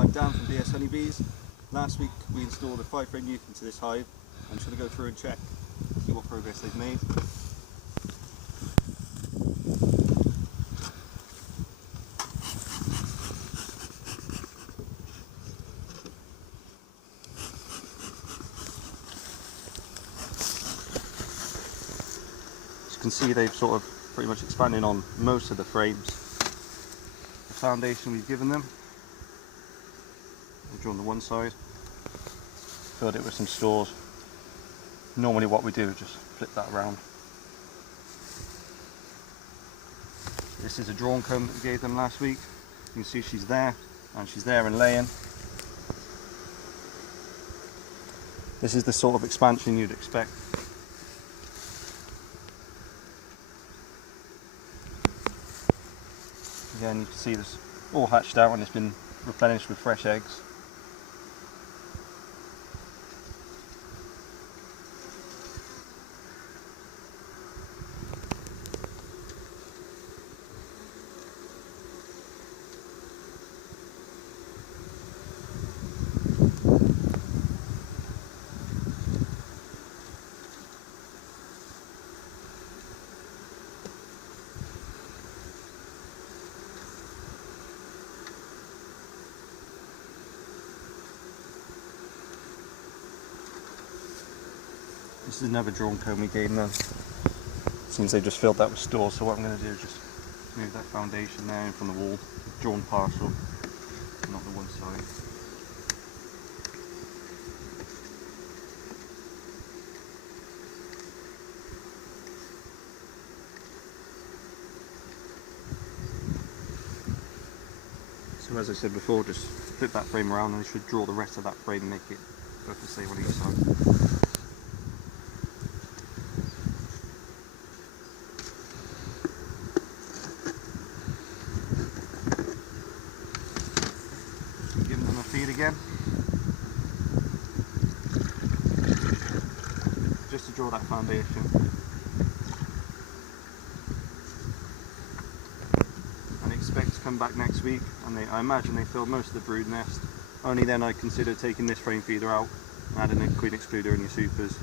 I'm Dan from DS Honeybees. Last week we installed a 5-frame nuc into this hive. I'm just going to go through and check, see what progress they've made. As you can see, they've sort of pretty much expanded on most of the frames. The foundation we've given them, we've drawn the one side, filled it with some stores. Normally what we do is just flip that around. This is a drawn comb that we gave them last week. You can see she's there, and she's there and laying. This is the sort of expansion you'd expect. Again, you can see this all hatched out and it's been replenished with fresh eggs. This is another drawn comb we gave them. Seems they just filled that with stores, so what I'm going to do is just move that foundation there in from the wall, drawn partial, not the one side. So as I said before, just flip that frame around and it should draw the rest of that frame and make it both the same on each side. Giving them a feed again, just to draw that foundation. And expect to come back next week, and I imagine they filled most of the brood nest. Only then I consider taking this frame feeder out and adding a queen excluder in your supers.